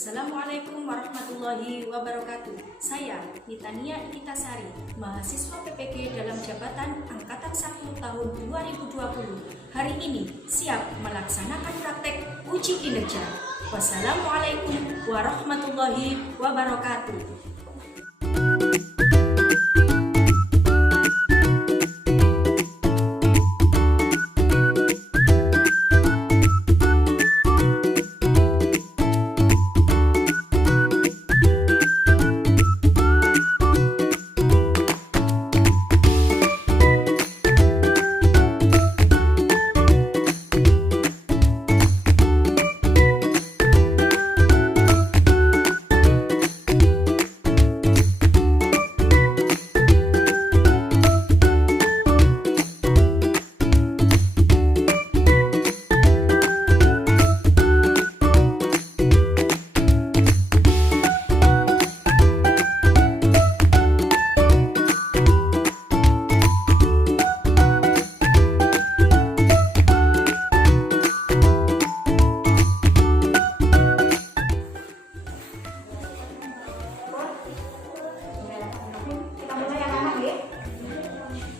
Assalamualaikum warahmatullahi wabarakatuh. Saya Nitania Ikitasari, mahasiswa PPG dalam jabatan Angkatan 1 tahun 2020. Hari ini siap melaksanakan praktek uji kinerja. Wassalamualaikum warahmatullahi wabarakatuh.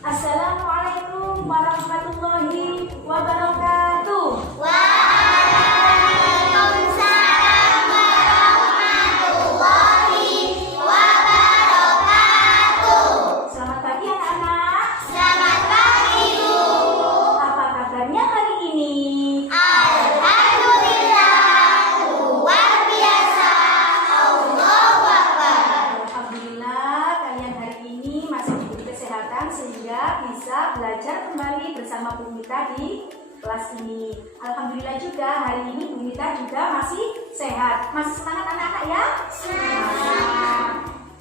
Assalamualaikum warahmatullahi wabarakatuh. Waalaikumsalam warahmatullahi wabarakatuh. Selamat pagi anak-anak. Selamat pagi, Bu. Apa kabarnya hari ini? Alhamdulillah, luar biasa. Allahu Akbar. Alhamdulillah kalian hari ini masih diberi kesehatan sehingga bisa belajar kembali bersama Bu Mita di kelas ini. Alhamdulillah juga hari ini Bu Mita juga masih sehat. Masih semangat anak-anak ya? Semangat.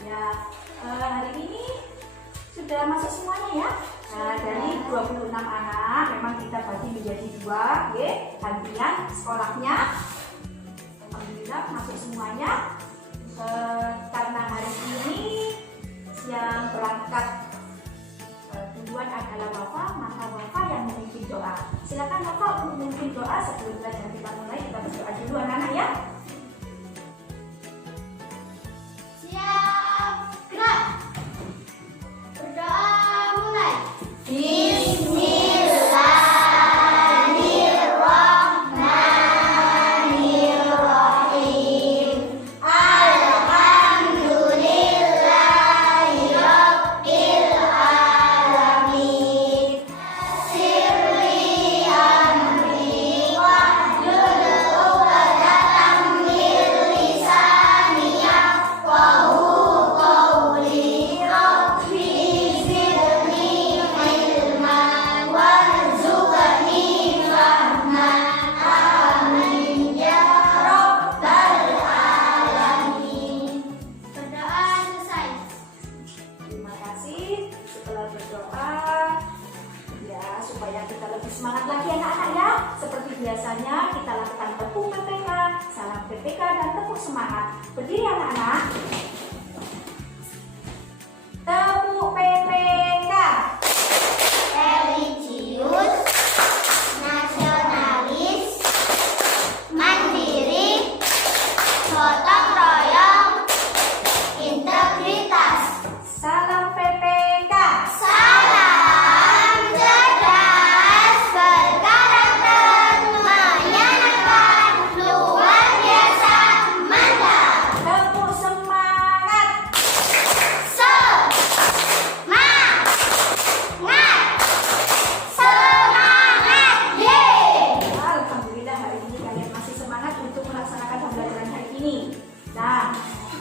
Ya, hari ini sudah masuk semuanya ya. Nah, dari 26 anak memang kita bagi menjadi 2, ya. Gantian sekolahnya. Alhamdulillah masuk semuanya. Karena hari ini yang berangkat duluan adalah Wafa, maka Wafa yang memimpin doa. Silakan Wafa untuk memimpin doa sebelum belajar kita mulai. Kita berdoa dulu anak-anak ya. Siap, gerak. Berdoa mulai. Bismillahirrahmanirrahim. Alhamdulillahirabbil alamin. Sirri amri wahlul 'uqdatam min lisani yafqahu qawli. Rabbi zidni ilman warzuqni fahman. Amin ya rabbal alamin. Berdoa selesai. Terima kasih. Setelah berdoa, ya supaya kita lebih semangat lagi anak-anak ya. Seperti biasanya kita lakukan tepuk PPK, salam PPK dan tepuk semangat. Berdiri anak-anak. Tepuk PPK. Religius, nasionalis, mandiri, gotong royong, integritas. Salam PPK. Salam cerdas, berkarakter, menyenangkan, luar biasa, mantap. Tepuk semangat. Semangat, yeay. Alhamdulillah hari ini kalian masih semangat untuk melaksanakan pembelajaran hari ini. Nah,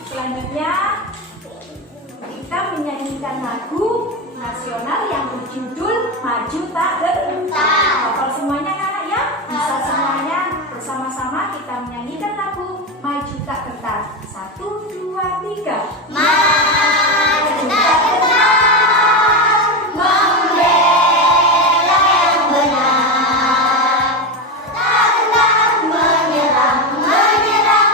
selanjutnya kita menyanyikan lagu nasional yang berjudul Maju Tak Gentar. Hafal semuanya anak ya? Bisa semuanya bersama-sama kita menyanyikan lagu Maju Tak Gentar. 1, 2, 3. Maju tak gentar, membela yang benar. Tak gentar menyerang, majulah,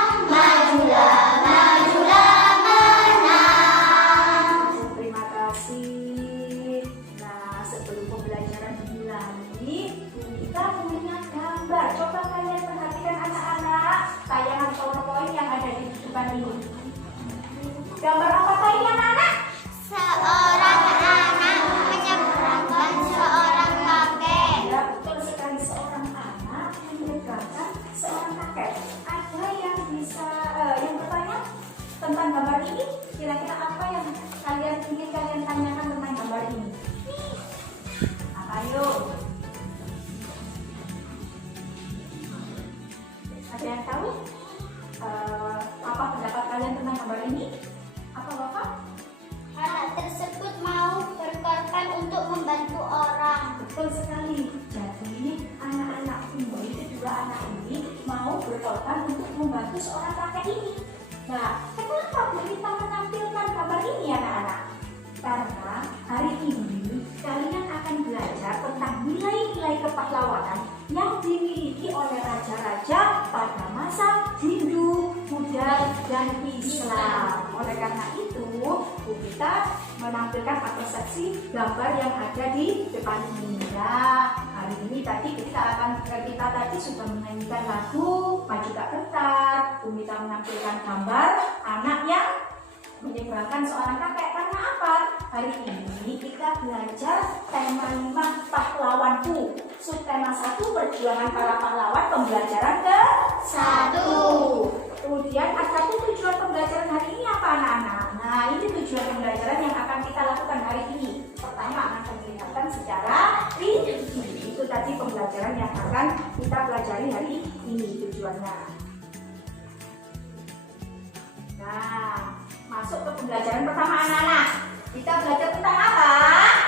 menang. Terima kasih. Nah, sebelum pembelajaran dimulai, kita punya gambar. Coba kalian perhatikan anak-anak tayangan PowerPoint yang ada di depan ini? Gambar apa ini anak-anak? Seorang anak menyeberangkan seorang kakek. Ya, betul sekali, seorang anak menyeberangkan seorang kakek. Ada yang bisa yang bertanya tentang gambar ini? Kira-kira apa yang ingin kalian tanyakan tentang gambar ini? Apa yuk? Ada yang tahu? Apa pendapat kalian tentang gambar ini? Apa Bapak? Anak tersebut mau berkorban untuk membantu orang. Betul sekali. Jadi anak-anak ini, kedua anak ini mau berkorban untuk membantu seorang kakek ini. Nah, kenapa Bu Rita menampilkan gambar ini anak-anak? Karena hari ini kalian akan belajar tentang nilai-nilai kepahlawanan yang dimiliki oleh raja-raja pada masa Hindu, Buddha, dan Islam. Oleh karena itu, Bu Rita menampilkan atau seksi gambar yang ada di depan ini. Nah, hari ini tadi kita tadi sudah menyanyikan lagu Maju Tak Gentar. Bu Rita menampilkan gambar anak yang menyeberangkan seorang kakek. Karena apa? Hari ini kita belajar tema 5 pahlawanku. Subtema 1 perjuangan para pahlawan, pembelajaran ke-1. Kemudian ada tujuan pembelajaran hari ini apa anak-anak? Nah, ini tujuan pembelajaran yang akan kita lakukan hari ini. Pertama akan diperlihatkan secara rinci. Itu tadi pembelajaran yang akan kita pelajari hari ini tujuannya. Nah, masuk ke pembelajaran pertama anak-anak. Kita belajar tentang apa?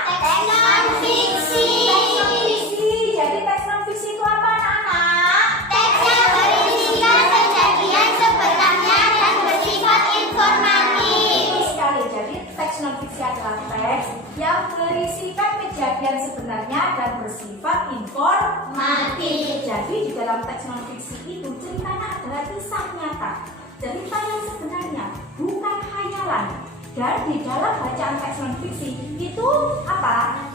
Teks non-fiksi. Teks non-fiksi. Jadi teks non-fiksi itu apa anak-anak? Teks yang berisikan kejadian sebenarnya dan bersifat informatif. Betul sekali. Jadi teks non-fiksi adalah teks yang berisikan kejadian sebenarnya dan bersifat informatif. Jadi di dalam teks non-fiksi itu ceritanya adalah kisah nyata. Cerita yang sebenarnya, bukan khayalan. Dan di dalam bacaan teks non-fiksi itu apa?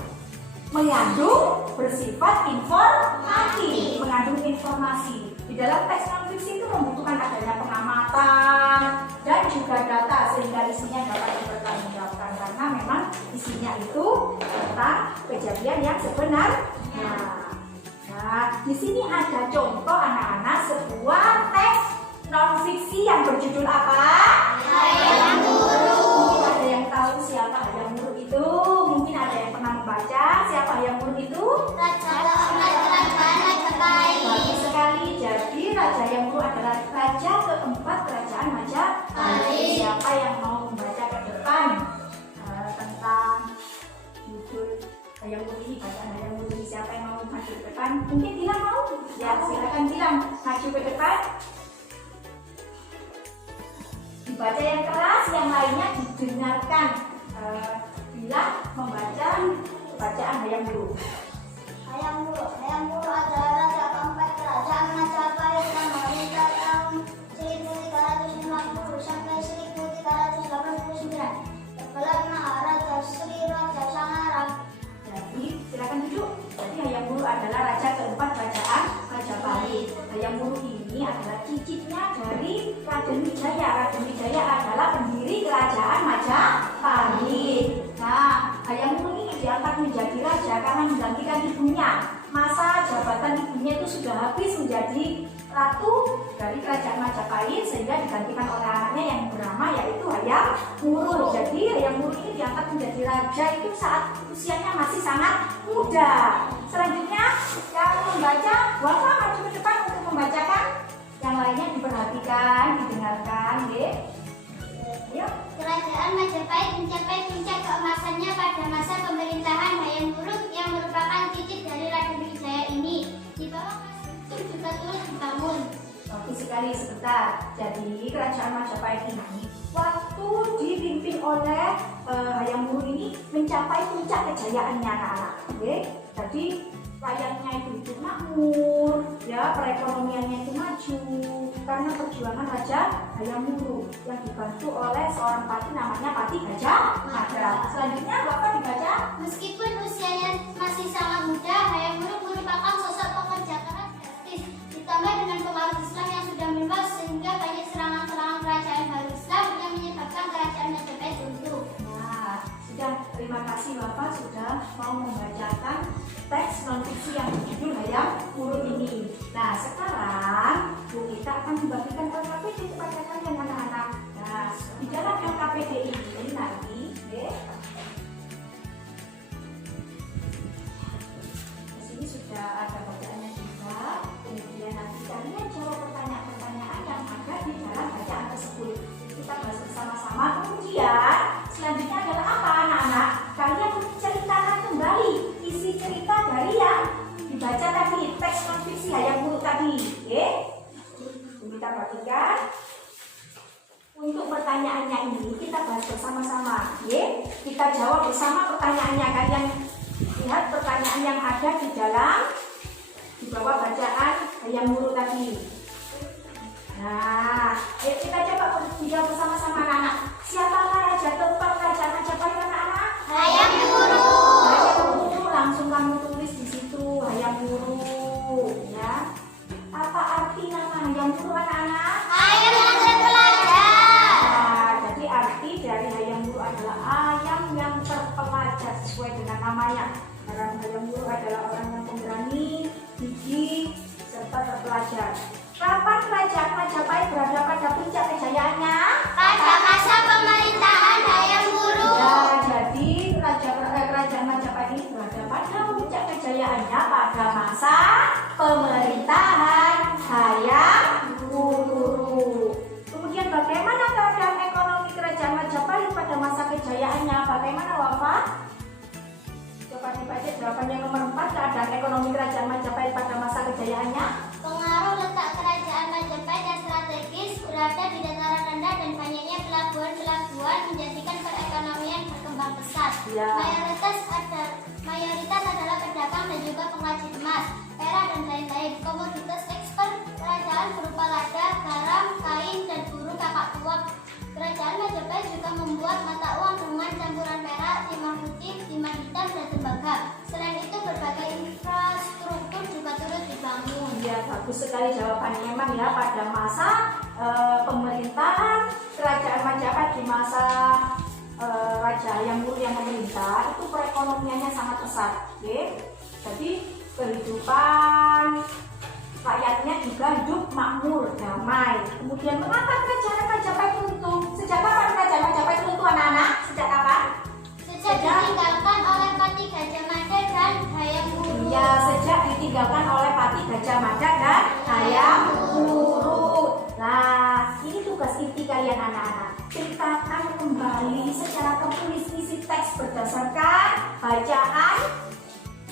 Mengandung bersifat informatif, mengandung informasi. Di dalam teks non-fiksi itu membutuhkan adanya pengamatan dan juga data sehingga isinya dapat dipertanggungjawabkan karena memang isinya itu tentang kejadian yang sebenarnya. Nah, di sini ada contoh anak-anak sebuah teks non-fiksi yang berjudul apa? Hayam Wuruk. Mungkin ada yang tahu siapa Hayam Wuruk itu? Mungkin ada yang pernah membaca siapa Hayam Wuruk itu? Raja Kerajaan Majapahit. Bagus sekali. Jadi Raja Hayam Wuruk adalah raja keempat kerajaan Majapahit. Siapa yang mau membaca ke depan tentang judul Hayam Wuruk ini, bacaan Hayam Wuruk ini? Siapa yang mau maju ke depan? Mungkin Dilan mau? Ya, silakan Dilan maju ke depan. Dibaca yang keras, yang lainnya didengarkan bila membaca bacaan Hayam Wuruk. Hayam Wuruk adalah raja keempat kerajaan Majapahit yang memerintah tahun 1350 sampai 1389. Tergelar Maharaja Sri Raja Sangara. Jadi silakan duduk. Jadi Hayam Wuruk adalah raja keempat kerajaan Majapahit. Hayam Wuruk ini adalah cicitnya dari Raden Wijaya. Raden Wijaya adalah pendiri kerajaan Majapahit. Nah, Hayam Wuruk ini diangkat menjadi raja karena menggantikan ibunya. Masa jabatan ibunya itu sudah habis menjadi ratu dari kerajaan Majapahit sehingga digantikan oleh anaknya yang bernama yaitu Hayam Wuruk. Jadi Hayam Wuruk ini diangkat menjadi raja itu saat usianya masih sangat muda. Selanjutnya yang membaca, Wafa maju ke depan untuk membacakan. Yang lainnya diperhatikan, didengarkan, ya. Yuk. Kerajaan Majapahit mencapai puncak keemasannya pada masa pemerintahan Hayam Wuruk yang merupakan cicit dari Raden Wijaya ini. Di bawah kastil juga terus dibangun. Bagus sekali, sebentar. Jadi kerajaan Majapahit ini waktu dipimpin oleh Hayam Wuruk ini mencapai puncak kejayaannya anak-anak. Oke? Jadi rakyatnya itu makmur, ya, perekonomiannya itu maju karena perjuangan Raja Hayam Wuruk yang dibantu oleh seorang pati namanya Pati Gajah Mada. Selanjutnya Bapak dibaca. Meskipun usianya masih sangat muda, Hayam Wuruk merupakan sosok pekerja keras drastis. Ditambah dengan pengaruh Islam yang sudah meluas sehingga banyak serangan-serangan kerajaan akan dibagikan LKPD kepada kalian anak-anak. Nah, di dalam LKPD ini nanti, di sini sudah ada bacaannya juga. Kemudian nanti kalian jawab pertanyaan-pertanyaan yang ada di dalam bacaan tersebut. Kita bahas bersama-sama. Kemudian selanjutnya adalah apa anak-anak? Kalian menceritakan kembali isi cerita dari yang dibaca tadi, teks non-fiksi hayam buruk tadi. Oke? Kita perhatikan. Untuk pertanyaannya ini kita bahas bersama-sama. Oke? Kita jawab bersama pertanyaannya. Kalian lihat pertanyaan yang ada di dalam di bawah bacaan hayam buruk tadi. Nah, kita coba dijawab bersama-sama anak-anak. Siapakah raja tempat kerajaan Majapahit anak-anak? Hayam Wuruk. Hayam Wuruk, langsung kamu tulis di situ Hayam Wuruk, ya. Apa arti nama Hayam Wuruk anak-anak? Ayam yang terpelajar. Nah, jadi arti dari Hayam Wuruk adalah ayam yang terpelajar sesuai dengan namanya. Orang Hayam Wuruk adalah orang yang pemberani, gigih, serta terpelajar. Kapan kerajaan Majapahit berada pada puncak kejayaannya? Pada masa pemerintahan Hayam Wuruk. Ya, jadi kerajaan Majapahit ini berada pada puncak kejayaannya pada masa pemerintahan Hayam Wuruk. Kemudian bagaimana keadaan ekonomi kerajaan Majapahit pada masa kejayaannya? Bagaimana Wafa? Coba dibaca jawabannya nomor 4. Keadaan ekonomi kerajaan Majapahit pada masa kejayaannya. Pengaruh letak kerajaan Majapahit yang strategis berada di dataran rendah dan banyaknya pelabuhan-pelabuhan menjadikan perekonomian berkembang pesat. Ya. Mayoritas adalah pedagang dan juga pengrajin emas, perak dan lain-lain. Komoditas ekspor kerajaan berupa lada, garam, kain dan buru kakak tuak. Kerajaan Majapahit juga membuat mata uang dengan campuran perak, timah putih, timah hitam dan tembaga. Selain itu berbagai infrastruktur juga turut dibangun. Ya, bagus sekali jawabannya. Memang ya pada masa pemerintahan kerajaan Majapahit di masa Raja Hayam Wuruk yang memerintah itu perekonomiannya sangat pesat. Okay? Jadi kehidupan rakyatnya juga hidup makmur, damai. Kemudian mengapa kerajaan Majapahit runtuh? Sejak kapan kerajaan Majapahit runtuh anak-anak? Sejak kapan? Sejak ditinggalkan oleh Pati Gajah Mada dan Hayam Wuruk. Ya, sejak ditinggalkan oleh Pati Gajah Mada dan Hayam Wuruk. Nah, ini tugas inti kalian anak-anak. Ceritakan kembali secara tertulis isi teks berdasarkan bacaan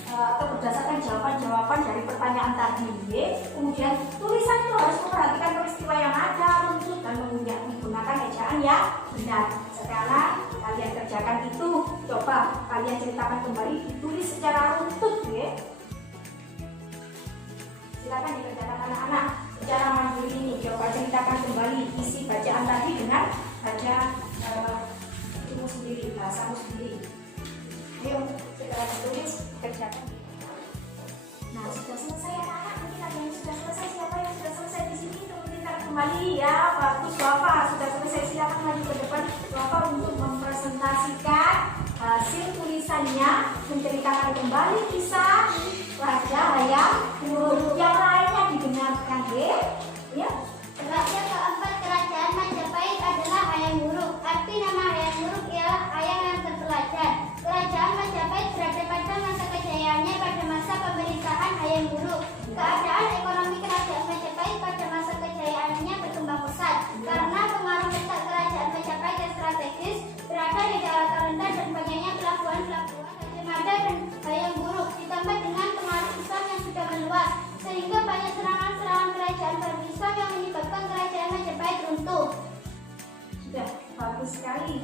atau berdasarkan jawaban-jawaban dari pertanyaan tadi. Kemudian tulisan itu harus memperhatikan peristiwa yang ada, runtut dan menggunakan ejaan yang benar. Sekarang kalian kerjakan itu. Coba kalian ceritakan kembali, ditulis secara runtut, ya. Silakan dikerjakan anak-anak secara mandiri ini. Coba ceritakan kembali isi bacaan tadi dengan baca ilmu sendiri, bahasamu sendiri. Ayo, sekarang ditulis, kerjakan. Nah, sudah selesai anak-anak. Mungkin ada yang sudah selesai. Siapa yang sudah selesai di sini? Kita kembali ya. Bagus, Bapak sudah selesai. Silakan maju ke depan Bapak untuk mempresentasikan hasil tulisannya, menceritakan kembali kisah Raja Hayam Wuruk. Yang lainnya didengarkan, ya. Raja keempat kerajaan Majapahit adalah Hayam Wuruk. Arti nama Hayam Wuruk ialah ayam yang terpelajar. Kerajaan Majapahit berada pada masa kejayaannya pada masa pemerintahan Hayam Wuruk. Keadaan ekonomi kerajaan Majapahit pada masa kejayaannya berkembang pesat karena pengaruh letak kerajaan Majapahit yang strategis berada di daratan rendah dan banyaknya pelabuhan-pelabuhan Gajah Mada dan Hayam Wuruk, ditambah dengan pengaruh Islam yang sudah meluas sehingga banyak serangan-serangan kerajaan baru Islam yang menyebabkan kerajaan Majapahit runtuh. Sudah bagus sekali.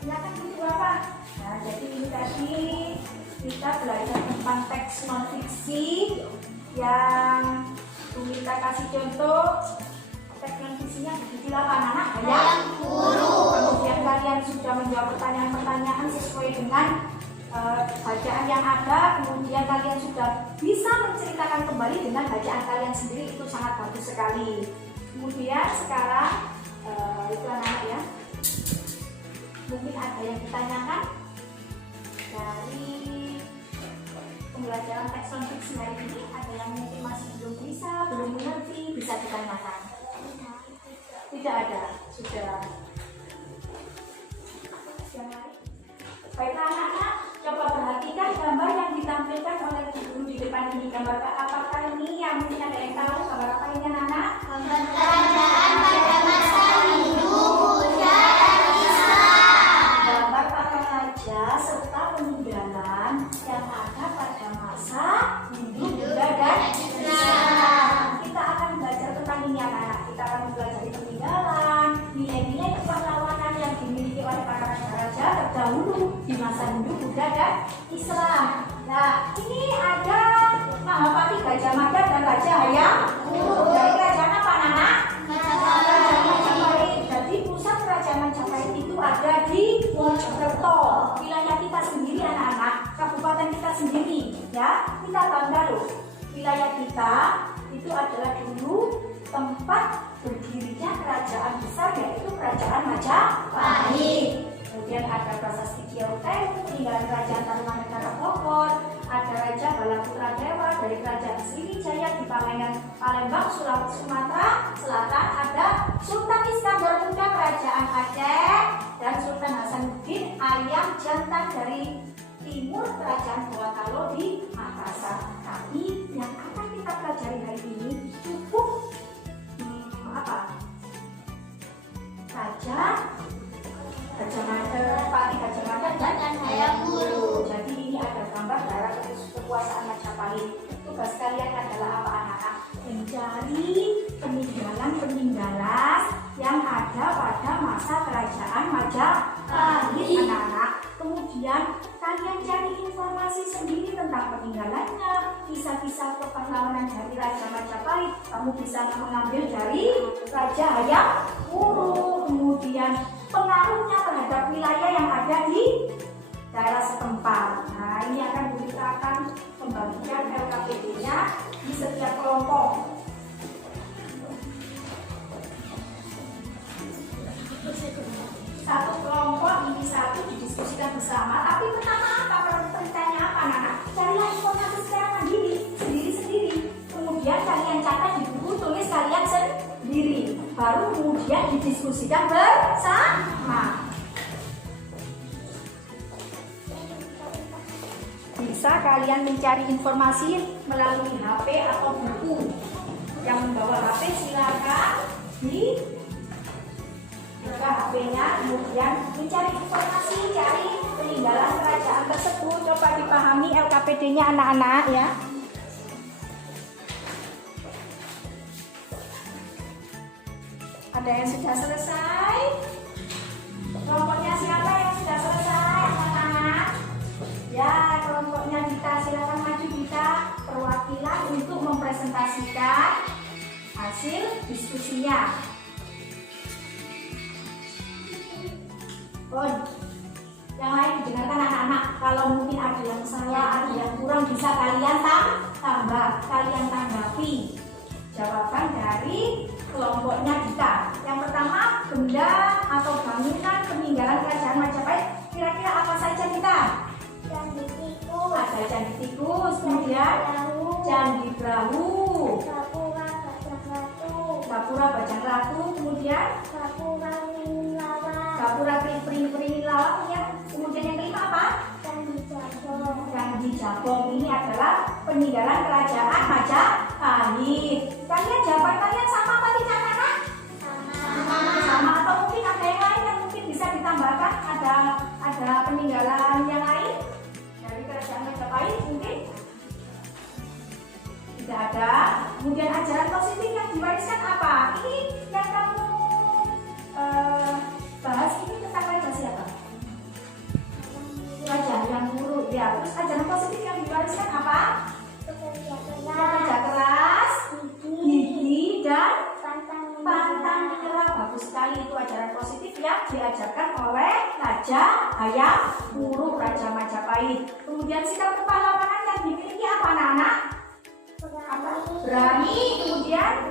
Silakan ibu Bapak. Nah, jadi ini tadi kita belajar tentang teks non fiksi yang kita kasih contoh. Teks non fiksinya berjudul apa anak-anak? Hayam Wuruk. Kemudian kalian sudah menjawab pertanyaan-pertanyaan sesuai dengan bacaan yang ada. Kemudian kalian sudah bisa menceritakan kembali dengan bacaan kalian sendiri. Itu sangat bagus sekali. Kemudian sekarang itu anak-anak ya. Mungkin ada yang ditanyakan dari pembelajaran teks non fiksi hari ini. Ada yang mungkin masih belum bisa, belum mengerti, bisa ditanyakan. Tidak ada. Sudah. Yang lain? Baiklah anak-anak, coba perhatikan gambar yang ditampilkan oleh guru di depan ini. Gambar apakah ini? Yang mungkin ada yang tahu gambar apa ini anak-anak? Gambar kerajaan pada masa Hindu, Buddha, dan Islam. Gambar para raja serta peninggalan yang ada pada masa Hindu, Buddha, dan Islam. Kita akan belajar tentang ini anak-anak. Kita akan belajar peninggalan, nilai-nilai kepahlawanan yang dimiliki oleh para raja terdahulu di masa Hindu, Buddha, dan Islam. Nah, ini ada Mahapati Gajah Mada dan Raja Hayam Wuruk. Dari kerajaan apa anak-anak? Kerajaan Majapahit. Jadi pusat kerajaan Majapahit itu ada di Mojokerto, wilayah kita sendiri anak-anak, kabupaten kita sendiri, ya. Kita bangga loh. Wilayah kita itu adalah dulu tempat berdirinya kerajaan besar, yaitu kerajaan Majapahit. Kemudian ada prasasti Kiauteu, peninggalan kerajaan Tarumanegara Bogor, ada Raja Balaputra Dewa dari kerajaan Sriwijaya di Palembang, Sumatera Selatan, ada Sultan Iskandar Muda kerajaan Aceh, dan Sultan Hasanuddin Ayam Jantan dari timur kerajaan Gorontalo di Makassar. Tapi yang akan kita pelajari hari ini cukup Gajah Mada, Pati Gajah Mada dan Hayam Wuruk. Jadi ini ada gambar daerah kekuasaan Majapahit. Tugas kalian adalah apa anak-anak? Mencari peninggalan yang ada pada masa kerajaan Majapahit anak-anak. Kemudian kalian cari informasi sendiri tentang peninggalannya, kisah-kisah kepahlawanan dari Raja Majapahit. Kamu bisa mengambil dari Raja Hayam Wuruk. Kemudian pengaruhnya terhadap wilayah yang ada di daerah setempat. Nah, ini kita akan membagikan LKPD-nya di setiap kelompok. Satu kelompok ini satu didiskusikan bersama. Tapi pertama apa? Perintahnya apa anak-anak? Carilah informasi secara mandiri, sendiri-sendiri. Kemudian kalian catat di buku, tulis kalian sendiri. Baru kemudian didiskusikan bersama. Bisa kalian mencari informasi melalui HP atau buku. Yang membawa HP silakan buka HP-nya, kemudian mencari informasi, cari peninggalan kerajaan tersebut. Coba dipahami LKPD-nya anak-anak ya. Ada yang sudah selesai? Kelompoknya siapa yang sudah selesai anak-anak? Ya, kelompoknya Dita, silakan maju Dita, perwakilan untuk mempresentasikan hasil diskusinya. Yang lain didengarkan anak-anak. Kalau mungkin ada yang salah, ada yang kurang, bisa kalian tambah, kalian tanggapi jawaban dari kelompoknya Dita. Yang pertama, benda atau bangunan peninggalan kerajaan Majapahit. Kira-kira apa saja Dita? Candi Tikus. Ada Candi Tikus, kemudian Candi Brahu, Gapura Bajang Ratu, kemudian Gapura Pring Lawang ya. Kemudian yang kelima apa? Candi Jabong ini adalah peninggalan kerajaan Majapahit. Kalian jawaban kalian sama apa tidak anak-anak? Sama atau mungkin ada yang lain yang mungkin bisa ditambahkan? Ada peninggalan yang lain dari kerajaan Majapahit mungkin? Tidak ada. Kemudian ajaran positif yang diwariskan apa? Ini yang kamu bahas ini tentang raja siapa? Raja Hayam Wuruk ya. Terus ajaran positif yang diwariskan apa? Bekerja keras, gigi dan pantang menyerah. Bagus sekali, itu ajaran positif yang diajarkan oleh Raja Hayam Wuruk, Raja Majapahit. Kemudian sikap kepahlawanan yang dimiliki apa anak-anak? Berani, kemudian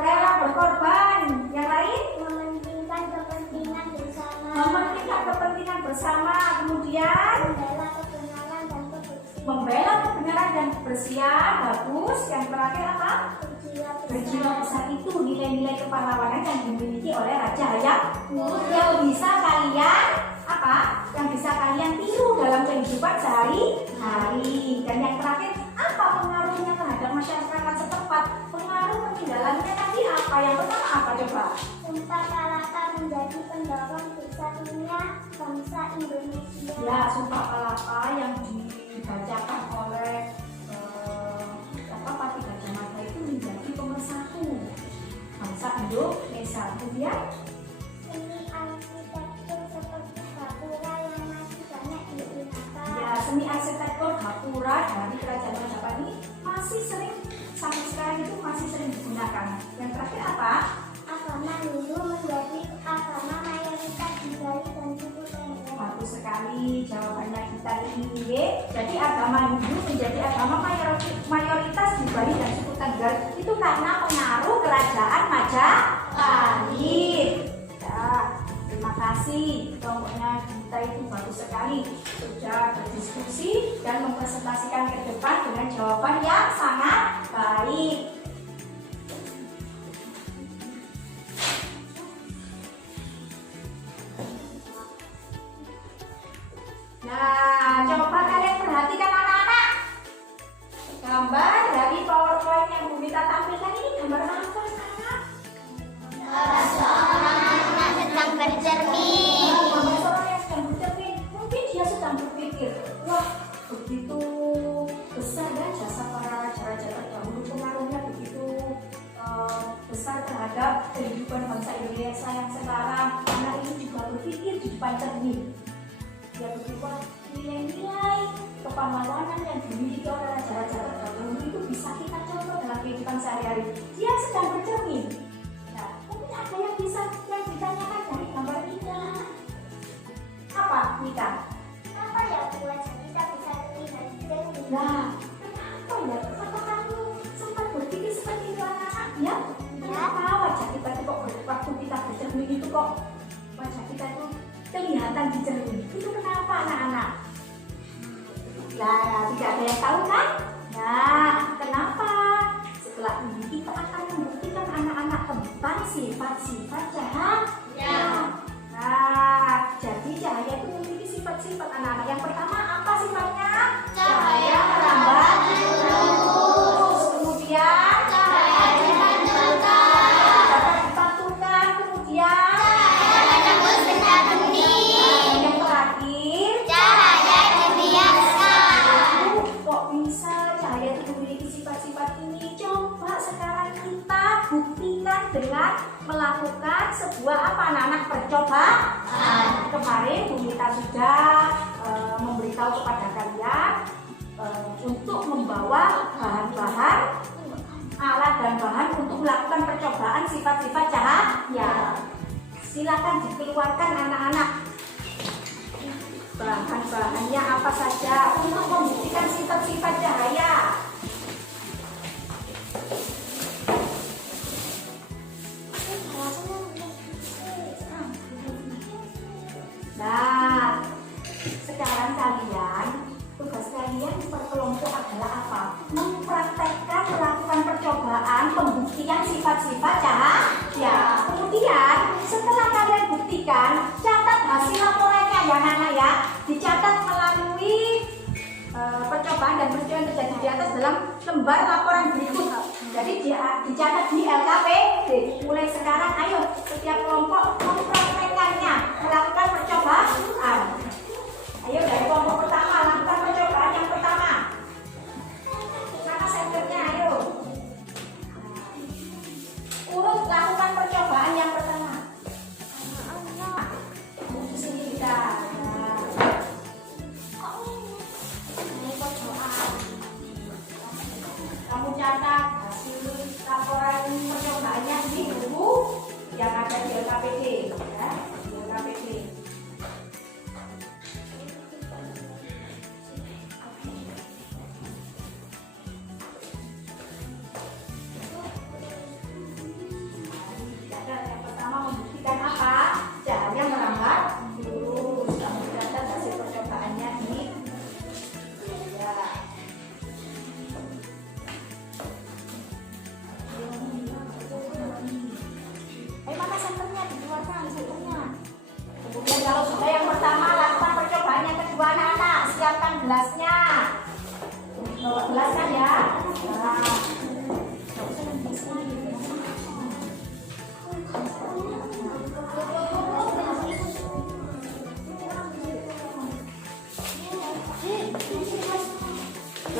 rela berkorban. Yang lain? Mementingkan kepentingan bersama. Kemudian membela kebenaran dan kebersihan, bagus. Yang terakhir apa? Berjiwa besar itu nilai-nilai kepahlawanan yang dimiliki oleh Raja Hayam Wuruk yang bisa kalian apa? Yang bisa kalian tiru dalam kehidupan sehari-hari. Dan yang terakhir, apa pengaruhnya terhadap masyarakat setempat? Pengaruh peninggalannya tadi apa? Yang pertama apa coba? Sumpah Palapa menjadi pendorong bersatunya bangsa Indonesia. Ya, Sumpah Palapa yang dibacakan oleh Pati Gajah Mada itu menjadi pemersatu bangsa Indonesia. Kemudian Seni arsitektur seperti gapura yang masih banyak digunakan. ya, seni arsitektur gapura dari Kerajaan Majapahit ini masih sering sampai sekarang itu masih sering digunakan. Yang terakhir apa? Agama Hindu menjadi agama mayoritas di Bali dan suku Tengger. Bagus sekali jawabannya kita ini. Jadi agama Hindu menjadi agama mayoritas di Bali dan suku Tengger itu karena pengaruh Kerajaan Majapahit. Ya, terima kasih. Pokoknya kita itu bagus sekali sudah berdiskusi dan mempresentasikan ke depan dengan jawaban yang sangat baik. Nah, coba kalian perhatikan anak-anak. Gambar dari PowerPoint yang Bu Mita tampilkan ini gambar apa sekarang? Seorang anak sedang bercermin. Gambar seorang yang sedang bercermin. Mungkin dia sedang berpikir, wah begitu besar ya jasa para raja-raja terdahulu, pengaruhnya begitu besar terhadap kehidupan bangsa Indonesia yang sekarang. Anak ini juga berpikir di depan cermin. Dia berpikir nilai-nilai kepahlawanan yang dimiliki oleh raja-raja terdahulu itu bisa kita contoh dalam kehidupan sehari-hari. Dia sedang bercermin. Nah, mungkin ada yang bisa yang ditanyakan dari gambar ini. Apa, Mita? Kenapa ya wajah kita bisa terlihat jernih? Nah, kenapa ya? Apa kamu sempat berpikir seperti itu anak-anak? Ya? Kenapa wajah kita itu kok waktu kita bercermin itu kok wajah kita itu kelihatan di cermin? Itu kenapa anak-anak? Nah, tidak ada yang tahu kan? Nah, kenapa? Setelah ini kita akan membuktikan anak-anak tentang sifat-sifat cahaya. Nah, jadi cahaya itu memiliki sifat-sifat anak-anak. Yang pertama apa sifatnya? Cahaya merambat lurus. Kemudian Cahaya dimantulkan. dapat dipantulkan. Kemudian Menembus benda bening. yang terakhir, Cahaya dibiaskan. kok bisa cahaya itu memiliki sifat-sifat ini? Coba sekarang kita buktikan dengan melakukan sebuah apa anak-anak percobaan. Kemarin Bu Mita sudah memberitahu kepada kalian untuk membawa bahan-bahan alat dan bahan untuk melakukan percobaan sifat-sifat cahaya. Silakan dikeluarkan anak-anak. Bahan-bahannya apa saja untuk membuktikan sifat-sifat cahaya. Nah, sekarang kalian, tugas kalian per kelompok adalah apa? Mempraktekkan melakukan percobaan pembuktian sifat-sifat cahaya. Kemudian, setelah kalian buktikan, catat hasil laporannya ya anak-anak ya. Dicatat melalui percobaan dan peristiwa yang terjadi di atas dalam lembar laporan berikut. Jadi dicatat di LKPD. Mulai sekarang, ayo setiap kelompok mempraktekannya, melakukan percobaan. Ayo dari kelompok pertama lakukan percobaan yang pertama. Mana senternya? Ayo. Urut lakukan percobaan yang pertama. Di sini kita. Kamu catat hasil laporan percobaannya di buku yang ada di LKPD.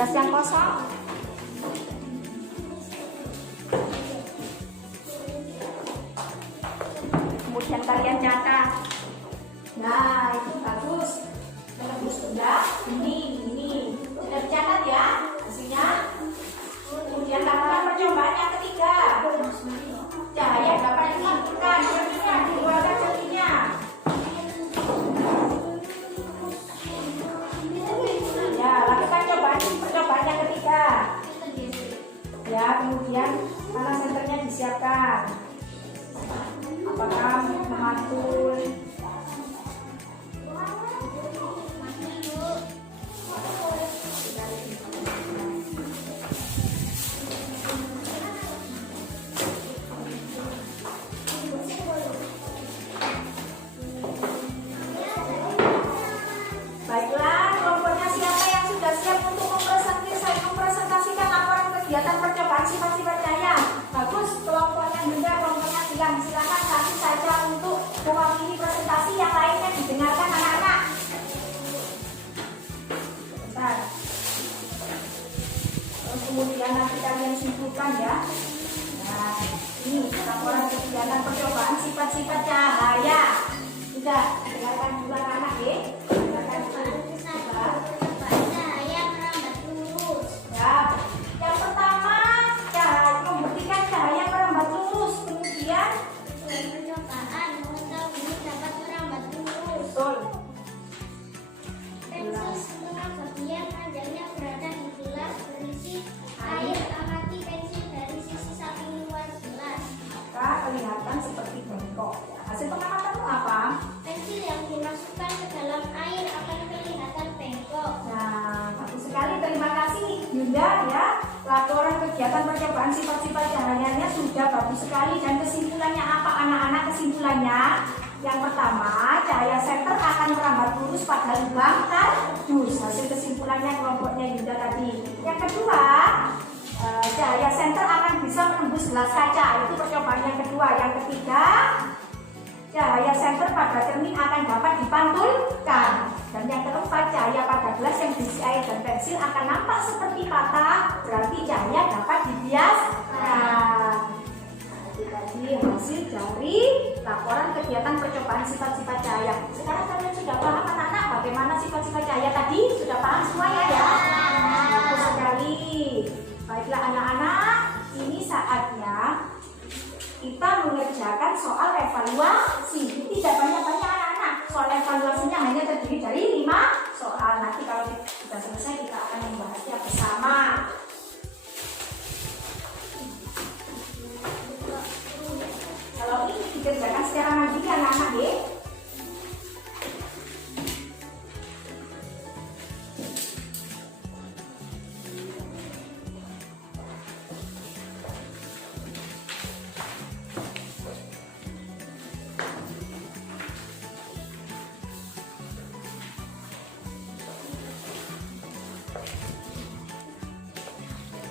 gelas yang kosong. Kemudian kalian catat. Nah, itu bagus. Bagus sudah. Ini sudah dicatat ya hasilnya. Kemudian lakukan percobaan yang ketiga. Cahaya dapat dimatikan, cerminnya dikeluarkan cerminnya. Ya, lakukan percobaan yang ketiga. Ya, kemudian mana senternya disiapkan. Apakah memantul? Baiklah, kelompoknya siapa yang sudah siap untuk mempresentasikan laporan kegiatan percobaan sifat-sifat cahaya? Bagus, kelompoknya Bunda, kelompoknya Gilang. Silakan satu saja untuk mewakili presentasi, yang lainnya didengarkan anak-anak. Bentar. Terus kemudian nanti kalian simpulkan ya. Nah, ini laporan kegiatan percobaan sifat-sifat cahaya. Sudah, dengarkan dulu anak-anak ya. Cahaya merambat lurus. Ya, yang pertama membuktikan cahaya merambat lurus. Kemudian Percobaan mengetahui dapat merambat lurus. betul. Pensil setengah bagian panjangnya berada di gelas berisi air. Amati pensil dari sisi samping luar gelas. Maka kelihatan seperti bengkok. Hasil pengamatanmu apa? Pensil yang dimasukkan ke dalam air akan kelihatan bengkok. Nah, bagus sekali. Terima kasih Yunda ya. Laporan kegiatan percobaan sifat-sifat cahayanya sudah bagus sekali. Dan kesimpulannya apa anak-anak? Kesimpulannya yang pertama, cahaya senter akan merambat lurus pada lubang kardus. Hasil kesimpulannya kelompoknya Yunda tadi. Yang kedua, cahaya senter akan bisa menembus gelas kaca. Itu percobaan yang kedua. Yang ketiga, cahaya senter pada cermin akan dapat dipantulkan. Dan yang keempat, cahaya pada gelas yang berisi air dan pensil akan nampak seperti patah, berarti cahaya dapat dibiaskan. Itu tadi hasil dari laporan kegiatan percobaan sifat-sifat cahaya. Sekarang kalian sudah paham anak-anak bagaimana sifat-sifat cahaya tadi? Sudah paham semuanya ya? Bagus sekali. Baiklah anak-anak, ini saatnya kita mengerjakan soal evaluasi. Tidak banyak-banyak anak-anak. Soal evaluasinya hanya terdiri dari 5 soal. Nanti kalau kita selesai kita akan membahasnya bersama. Kalau ini dikerjakan secara mandiri anak-anak ya.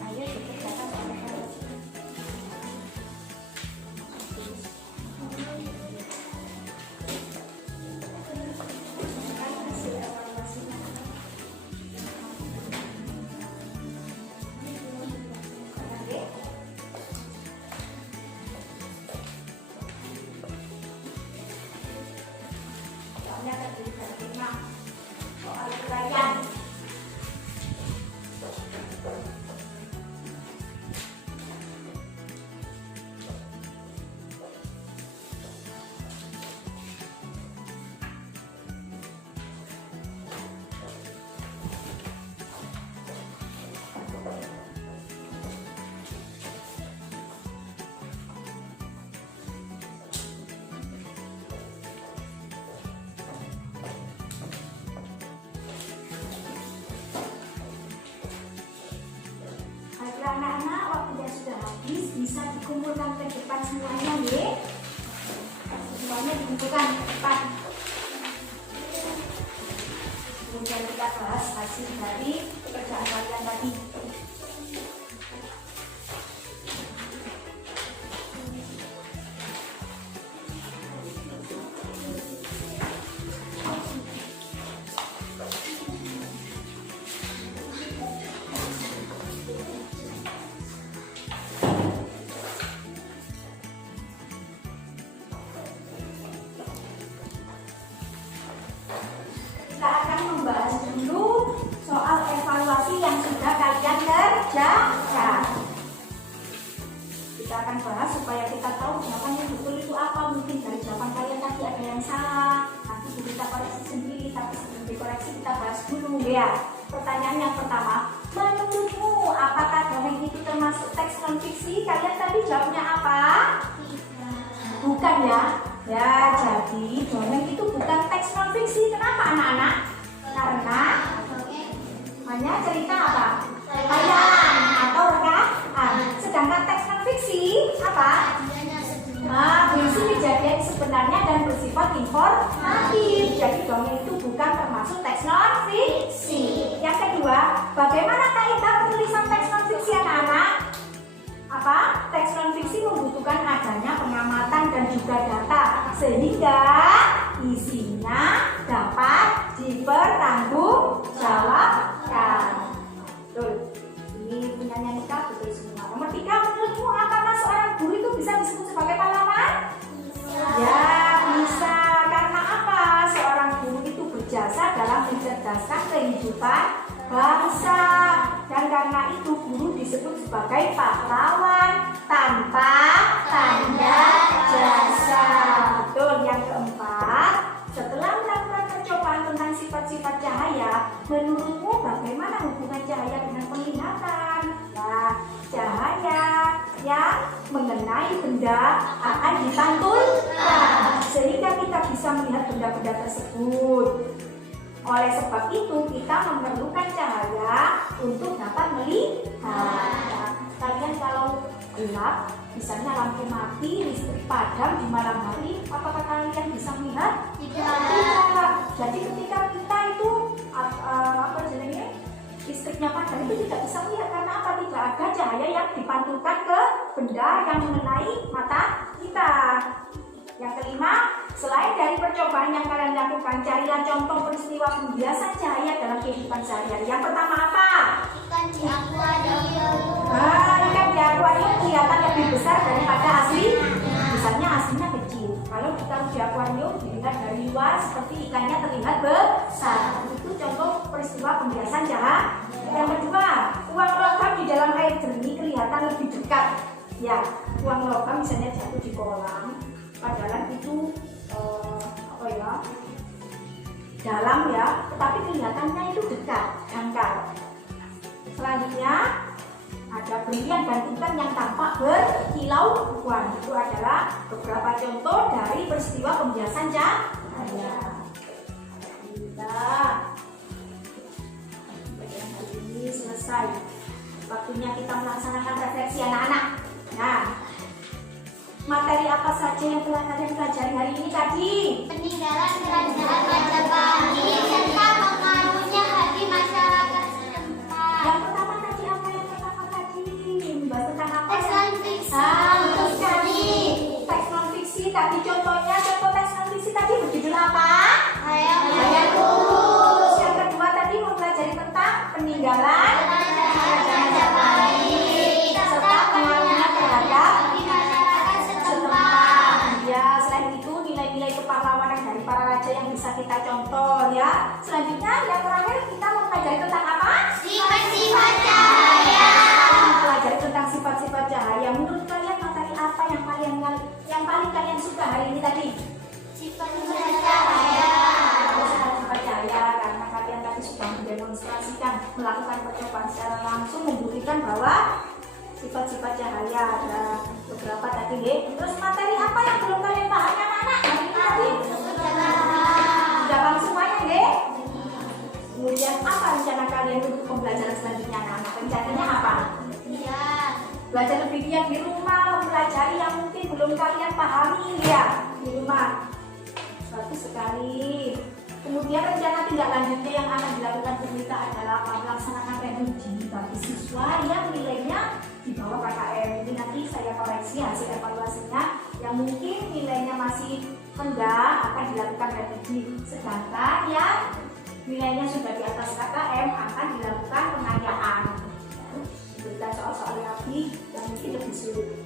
Ayo dikerjakan soal evaluasi. Hasil evaluasinya. Oke. Soalnya terdiri dari 5 soal uraian. Baiklah anak-anak, waktunya sudah habis, bisa dikumpulkan ke depan semuanya ya. Semuanya dikumpulkan ke depan. Kemudian kita bahas hasil dari pekerjaan kalian tadi. akan bahas supaya kita tahu jawaban yang betul itu apa. Mungkin dari jawaban kalian tadi ada yang salah, nanti kita koreksi sendiri, tapi sebelum dikoreksi kita bahas dulu ya. Pertanyaan yang pertama, menurutmu apakah dongeng itu termasuk teks non fiksi? Kalian tadi jawabnya apa? Bukan ya? Ya, jadi dongeng itu bukan teks non fiksi. Kenapa anak-anak? Karena hanya cerita apa? Khayal atau rekaan. Sedangkan teks non fiksi apa? Berisi kejadian sebenarnya dan bersifat informatif. Jadi dongeng itu bukan termasuk teks non fiksi. Yang kedua, bagaimana kaidah penulisan teks non fiksi anak-anak? Apa? Teks non fiksi membutuhkan adanya pengamatan dan juga data sehingga isinya dapat dipertanggungjawabkan. Betul. Ini punyanya Nika betul semua. Nomor 3, menurutmu apakah seorang guru itu bisa disebut sebagai pahlawan? Ya, bisa. Karena apa? Seorang guru itu berjasa dalam mencerdaskan kehidupan bangsa. Dan karena itu guru disebut sebagai pahlawan tanpa tanda jasa. Betul. Yang keempat, setelah melakukan percobaan tentang sifat-sifat cahaya, menurutmu bagaimana hubungan cahaya dengan penglihatan? Nah, cahaya yang mengenai benda akan dipantulkan sehingga kita bisa melihat benda-benda tersebut. Oleh sebab itu kita memerlukan cahaya untuk dapat melihat. Kalian kalau gelap, misalnya lampu mati, listrik padam di malam hari, apakah kalian bisa melihat? Tidak. Jadi ketika kita itu listriknya padam itu tidak bisa melihat karena apa? Tidak ada cahaya yang dipantulkan ke benda yang mengenai mata kita. Yang kelima, selain dari percobaan yang kalian lakukan, carilah contoh peristiwa pembiasan cahaya dalam kehidupan sehari-hari. Yang pertama apa? Ikan di akuarium. Ikan di akuarium kelihatan lebih besar daripada asli. Misalnya aslinya kecil. Kalau kita di akuarium dilihat dari luar seperti ikannya terlihat besar. Itu contoh peristiwa pembiasan cahaya. Yang kedua, uang logam di dalam air jernih kelihatan lebih dekat. Ya, uang logam misalnya jatuh di kolam, padahal itu dalam ya, tetapi kelihatannya itu dekat, dangkal. Selanjutnya ada berlian dan intan yang tampak berkilauan. Itu adalah beberapa contoh dari peristiwa pembiasan cahaya. Bagian hari ini selesai. Waktunya kita melaksanakan refleksi anak-anak. Nah, materi apa saja yang telah kalian pelajari hari ini tadi? Peninggalan kerajaan Majapahit serta pengaruhnya bagi masyarakat setempat. Yang pertama tadi apa yang pertama tadi? Membahas tentang apa? Teks non fiksi. Betul sekali. Teks non fiksi tadi contohnya, contoh teks non fiksi tadi berjudul apa? Hayam Wuruk. Yang kedua tadi mempelajari tentang peninggalan kerajaan Majapahit serta pengaruhnya terhadap masyarakat setempat. setempat. Ya, selain itu nilai-nilai kepahlawanan dari para raja yang bisa kita contoh ya. Selanjutnya yang terakhir kita mempelajari tentang apa? Sifat-sifat cahaya. Mempelajari tentang sifat-sifat cahaya. Menurut kalian materi apa yang paling kalian suka hari ini tadi? Sifat-sifat cahaya. Sifat-sifat cahaya karena kalian tadi sudah mendemonstrasikan, melakukan percobaan secara langsung membuktikan bahwa sifat-sifat cahaya ada beberapa tadi ya. Terus materi apa yang belum kalian paham anak-anak hari ini tadi? Sudah paham semuanya ya? Kemudian apa rencana kalian untuk pembelajaran selanjutnya anak-anak? Rencananya apa? Ya. Belajar lebih giat di rumah, mempelajari yang mungkin belum kalian pahami ya di rumah. Bagus sekali. Kemudian rencana tindak lanjutnya yang akan dilakukan pemerintah adalah melaksanakan revisi bagi siswa yang nilainya di bawah KKM. Ini nanti saya koreksi hasil evaluasinya. Yang mungkin nilainya masih rendah akan dilakukan revisi. Sedangkan yang nilainya sudah di atas KKM akan dilakukan pengayaan. Berikan soal-soal lagi yang mungkin lebih sulit.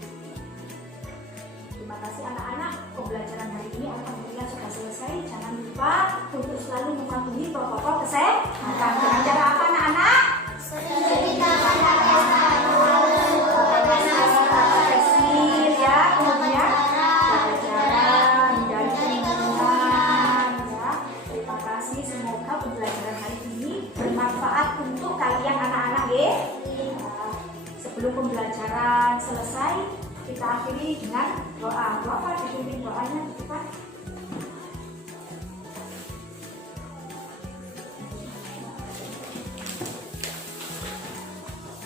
Terima kasih anak-anak, pembelajaran hari ini alhamdulillah sudah selesai. Jangan lupa untuk selalu mematuhi protokol kesehatan. Dengan cara apa anak-anak? Sering kita pakai sarung. Pakai masker, pakai pimpin doanya cepat.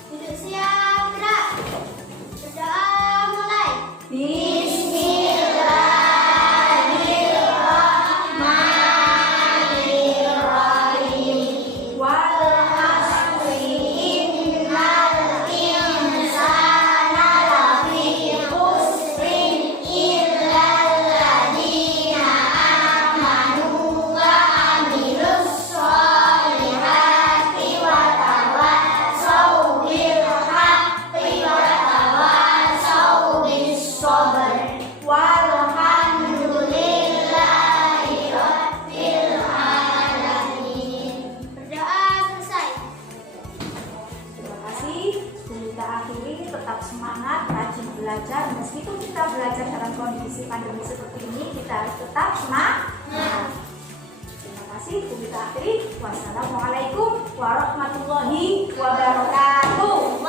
Duduk siap, gerak. Berdoa mulai. Bismillahirrahmanirrahim. Wal asri innal insana lafi khusrin illal ladzina amanu wa amilus sholihati wa tawassaw bil haqqi wa tawassaw bis sabr. Walhamdulillahi rabbil alamin. Berdoa selesai. Terima kasih. Kita akhiri, tetap semangat, rajin belajar. Meskipun kita belajar dalam kondisi pandemi seperti ini, kita harus tetap semangat. Terima kasih. Kita akhiri. Wassalamualaikum warahmatullahi wabarakatuh.